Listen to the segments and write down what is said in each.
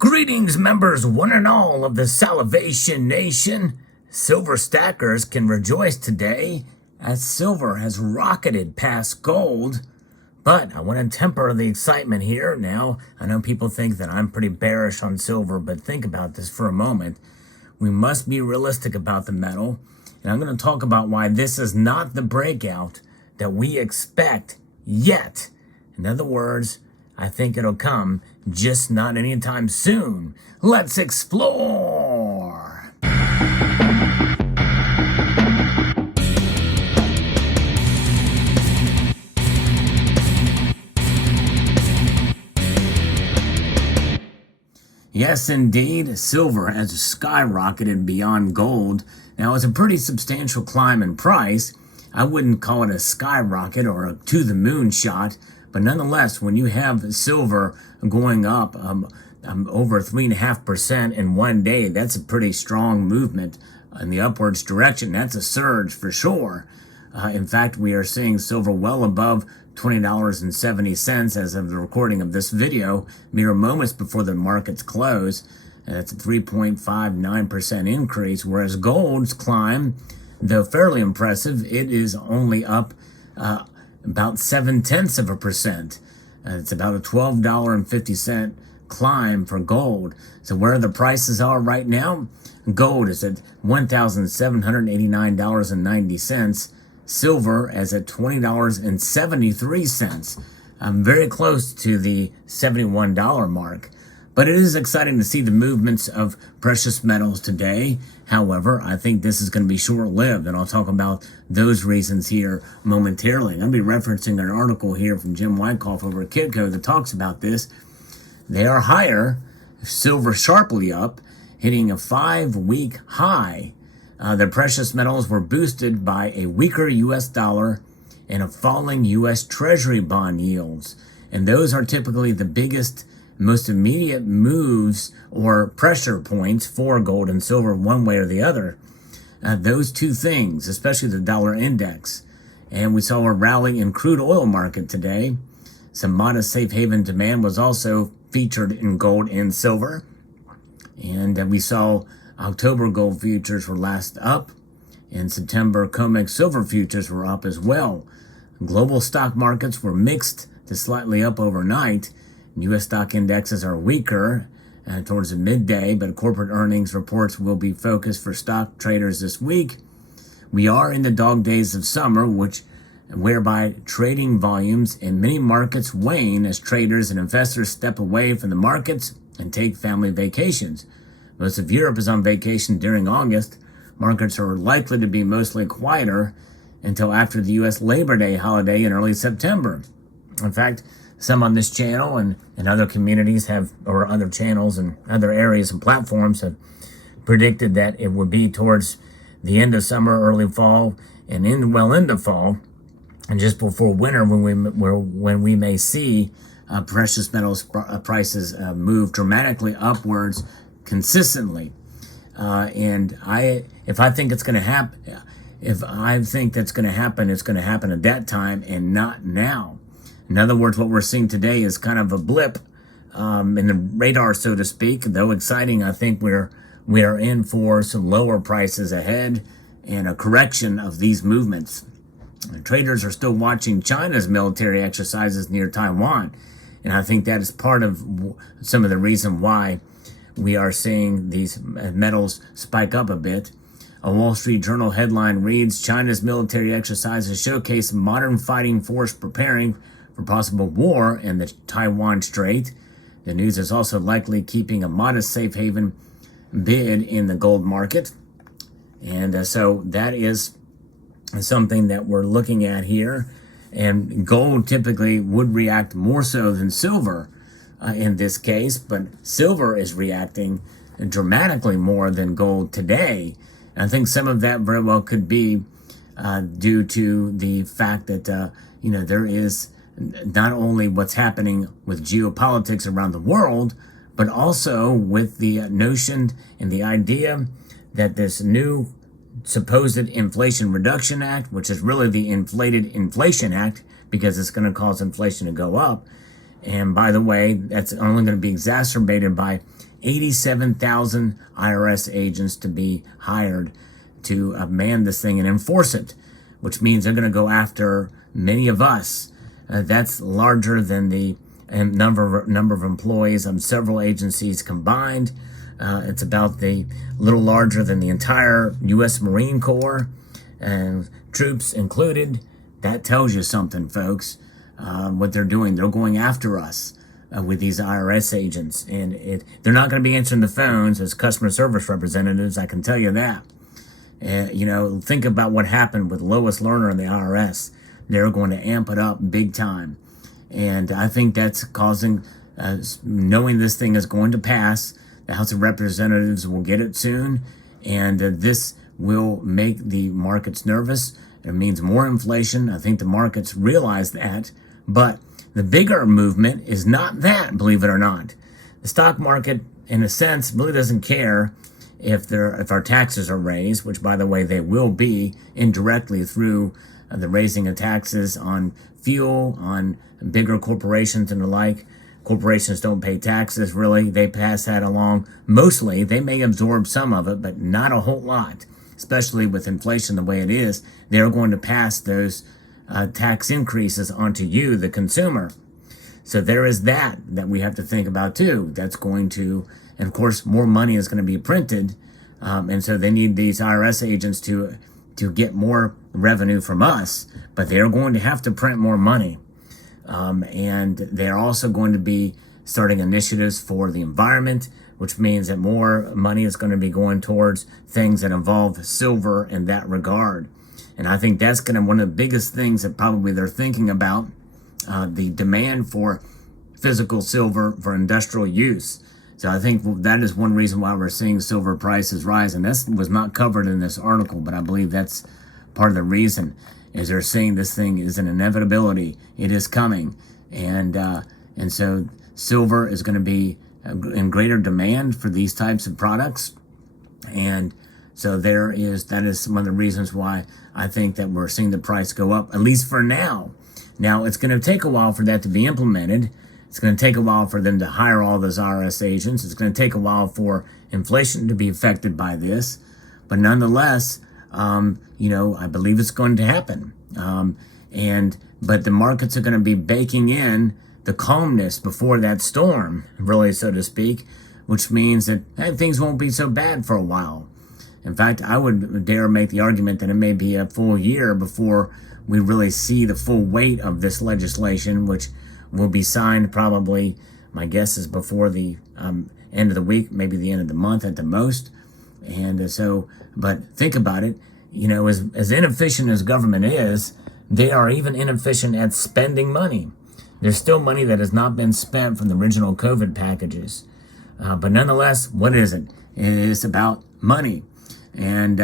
Greetings, members, one and all of the Salivation Nation. Silver stackers can rejoice today as silver has rocketed past gold. But I want to temper the excitement here. Now, I know people think that I'm pretty bearish on silver, but think about this for a moment. We must be realistic about the metal. And I'm going to talk about why this is not the breakout that we expect yet. In other words, I think it'll come, just not anytime soon. Let's explore! Yes, indeed, silver has skyrocketed beyond gold. Now, it's a pretty substantial climb in price. I wouldn't call it a skyrocket or a to-the-moon shot, but nonetheless, when you have silver going up over 3.5% in one day, that's a pretty strong movement in the upwards direction. That's a surge for sure. In fact, we are seeing silver well above $20.70 as of the recording of this video, mere moments before the markets close. That's a 3.59% increase, whereas gold's climb, though fairly impressive, it is only up about 0.7%. It's about a $12.50 climb for gold. So where the prices are right now, gold is at $1,789.90. Silver is at $20.73. Very close to the $71 mark. But it is exciting to see the movements of precious metals today. However, I think this is going to be short-lived, and I'll talk about those reasons here momentarily. I'm going to be referencing an article here from Jim Wyckoff over at Kitco that talks about this. They are higher, silver sharply up, hitting a 5-week high. The precious metals were boosted by a weaker U.S. dollar and a falling U.S. Treasury bond yields. And those are typically the biggest, most immediate moves or pressure points for gold and silver one way or the other. Those two things, especially the dollar index. And we saw a rally in crude oil market today. Some modest safe haven demand was also featured in gold and silver. And we saw October gold futures were last up. In September, COMEX silver futures were up as well. Global stock markets were mixed to slightly up overnight. U.S. stock indexes are weaker towards the midday, but corporate earnings reports will be focused for stock traders this week. We are in the dog days of summer, whereby trading volumes in many markets wane as traders and investors step away from the markets and take family vacations. Most of Europe is on vacation during August. Markets are likely to be mostly quieter until after the U.S. Labor Day holiday in early September. In fact, some on this channel and other communities or other channels and other areas and platforms have predicted that it would be towards the end of summer, early fall, and into fall, and just before winter when we may see precious metals prices move dramatically upwards consistently. If I think it's going to happen, if I think that's going to happen, it's going to happen at that time and not now. In other words, what we're seeing today is kind of a blip in the radar, so to speak. Though exciting, I think we are in for some lower prices ahead and a correction of these movements. Traders are still watching China's military exercises near Taiwan, and I think that is part of some of the reason why we are seeing these metals spike up a bit. A Wall Street Journal headline reads, China's military exercises showcase modern fighting force preparing for possible war in the Taiwan Strait. The news is also likely keeping a modest safe haven bid in the gold market. And so that is something that we're looking at here. And gold typically would react more so than silver in this case, but silver is reacting dramatically more than gold today. And I think some of that very well could be due to the fact that, there is not only what's happening with geopolitics around the world, but also with the notion and the idea that this new supposed Inflation Reduction Act, which is really the Inflated Inflation Act, because it's going to cause inflation to go up, And by the way, that's only going to be exacerbated by 87,000 IRS agents to be hired to man this thing and enforce it, which means they're going to go after many of us. That's larger than the number of employees of several agencies combined. It's about the little larger than the entire U.S. Marine Corps and troops included. That tells you something, folks. What they're doing, they're going after us with these IRS agents, and they're not going to be answering the phones as customer service representatives. I can tell you that. Think about what happened with Lois Lerner and the IRS. They're going to amp it up big time, and I think that's causing, knowing this thing is going to pass, the House of Representatives will get it soon, and this will make the markets nervous. It means more inflation. I think the markets realize that, but the bigger movement is not that, believe it or not. The stock market, in a sense, really doesn't care if our taxes are raised, which, by the way, they will be indirectly through the raising of taxes on fuel, on bigger corporations and the like. Corporations don't pay taxes, really. They pass that along. Mostly, they may absorb some of it, but not a whole lot, especially with inflation the way it is. They're going to pass those tax increases onto you, the consumer. So there is that we have to think about too. That's going to, and of course, more money is going to be printed, and so they need these IRS agents to get more revenue from us. But they are going to have to print more money, and they're also going to be starting initiatives for the environment, which means that more money is going to be going towards things that involve silver in that regard. And I think that's going to one of the biggest things that probably they're thinking about, the demand for physical silver for industrial use. So I think that is one reason why we're seeing silver prices rise. And that was not covered in this article, but I believe that's part of the reason, is they're saying this thing is an inevitability. It is coming. And so silver is going to be in greater demand for these types of products. And so that is one of the reasons why I think that we're seeing the price go up, at least for now. Now, it's going to take a while for that to be implemented. It's going to take a while for them to hire all those IRS agents. It's going to take a while for inflation to be affected by this. But nonetheless, I believe it's going to happen. But the markets are going to be baking in the calmness before that storm, really, so to speak, which means that things won't be so bad for a while. In fact, I would dare make the argument that it may be a full year before we really see the full weight of this legislation, which will be signed probably, my guess is before the end of the week, maybe the end of the month at the most. And but think about it, as inefficient as government is, they are even inefficient at spending money. There's still money that has not been spent from the original COVID packages. But nonetheless, what is it? It is about money. And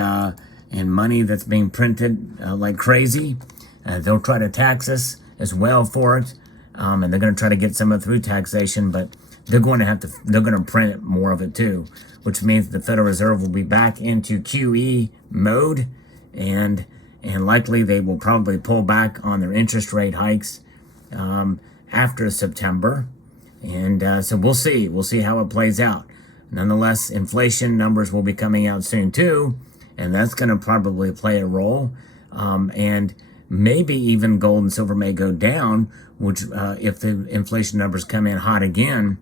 money that's being printed like crazy. They'll try to tax us as well for it, and they're going to try to get some of it through taxation, but they're going to print more of it too, which means the Federal Reserve will be back into QE mode, and likely they will probably pull back on their interest rate hikes after September, and so we'll see how it plays out. Nonetheless, inflation numbers will be coming out soon too, and that's going to probably play a role. And maybe even gold and silver may go down, which if the inflation numbers come in hot again,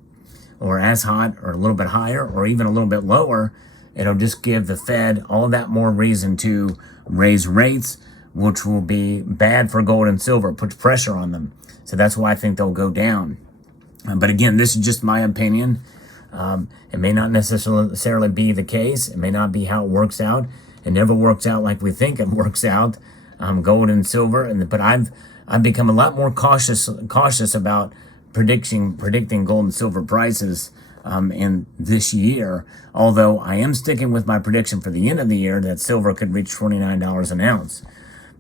or as hot, or a little bit higher, or even a little bit lower, it'll just give the Fed all that more reason to raise rates, which will be bad for gold and silver, puts pressure on them. So that's why I think they'll go down. But again, this is just my opinion. It may not necessarily be the case. It may not be how it works out. It never works out like we think it works out, gold and silver. But I've become a lot more cautious about predicting gold and silver prices in this year. Although I am sticking with my prediction for the end of the year that silver could reach $29 an ounce.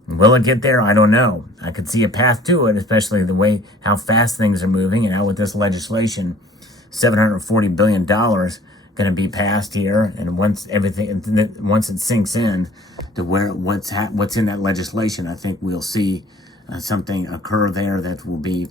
Will it get there? I don't know. I could see a path to it, especially the way how fast things are moving, and how with this legislation, $740 billion going to be passed here, and once it sinks in to what's in that legislation, I think we'll see something occur there that will be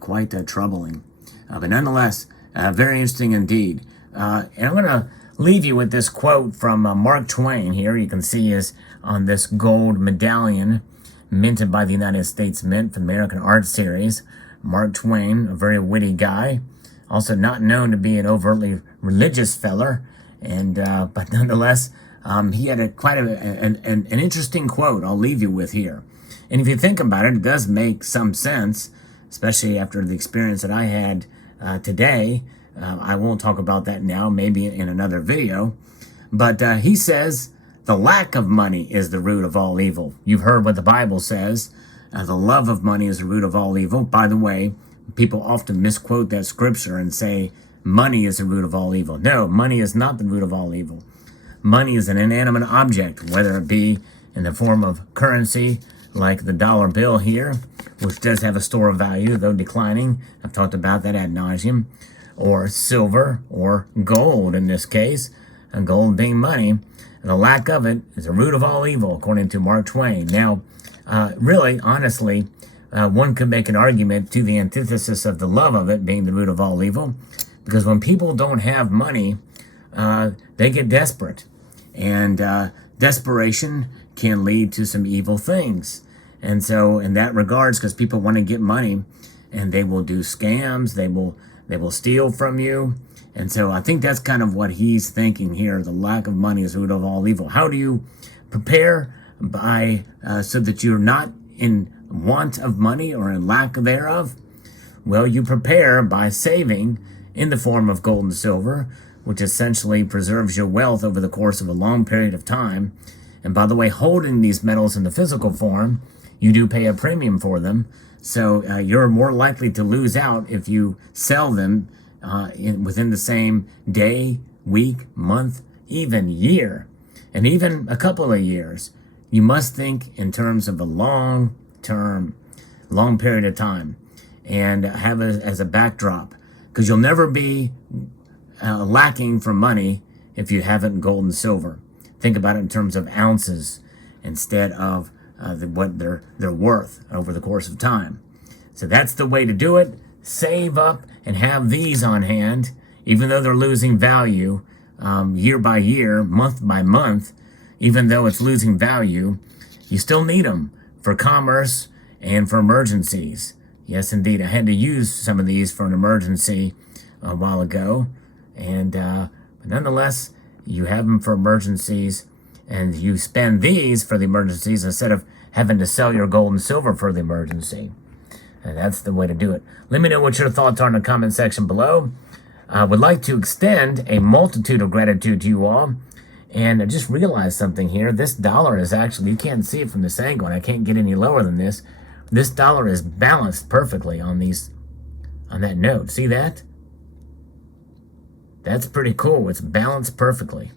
quite troubling. But nonetheless, very interesting indeed. And I'm going to leave you with this quote from Mark Twain here. You can see is on this gold medallion minted by the United States Mint for the American Art Series. Mark Twain, a very witty guy, also not known to be an overtly religious feller, and but nonetheless, he had quite an interesting quote I'll leave you with here. And if you think about it, it does make some sense, especially after the experience that I had today. I won't talk about that now, maybe in another video. But he says, the lack of money is the root of all evil. You've heard what the Bible says. The love of money is the root of all evil. By the way, people often misquote that scripture and say money is the root of all evil. No, money is not the root of all evil. Money is an inanimate object, whether it be in the form of currency, like the dollar bill here, which does have a store of value, though declining. I've talked about that ad nauseum. Or silver, or gold in this case, and gold being money. And the lack of it is the root of all evil, according to Mark Twain. Now, really, honestly, one could make an argument to the antithesis of the love of it being the root of all evil, because when people don't have money, they get desperate. And desperation can lead to some evil things. And so in that regards, because people want to get money, and they will do scams, they will steal from you. And so I think that's kind of what he's thinking here. The lack of money is the root of all evil. How do you prepare so that you're not in want of money or in lack thereof? Well, you prepare by saving in the form of gold and silver, which essentially preserves your wealth over the course of a long period of time. And by the way, holding these metals in the physical form, you do pay a premium for them. So you're more likely to lose out if you sell them within the same day, week, month, even year, and even a couple of years. You must think in terms of a long period of time, and have it as a backdrop, because you'll never be lacking for money if you haven't gold and silver. Think about it in terms of ounces instead of what they're worth over the course of time. So that's the way to do it. Save up and have these on hand, even though they're losing value year by year, month by month. Even though it's losing value, you still need them for commerce and for emergencies. Yes, indeed. I had to use some of these for an emergency a while ago, and but nonetheless, you have them for emergencies, and you spend these for the emergencies instead of having to sell your gold and silver for the emergency. And that's the way to do it. Let me know what your thoughts are in the comment section below. I would like to extend a multitude of gratitude to you all. And I just realized something here. This dollar is actually, you can't see it from this angle, and I can't get any lower than this. This dollar is balanced perfectly on that note. See that? That's pretty cool. It's balanced perfectly.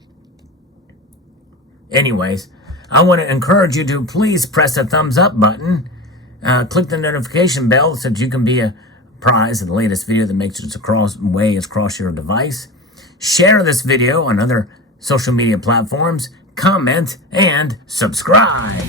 Anyways, I want to encourage you to please press the thumbs up button. Click the notification bell so that you can be apprised of the latest video that makes its way across your device. Share this video on other social media platforms. Comment and subscribe.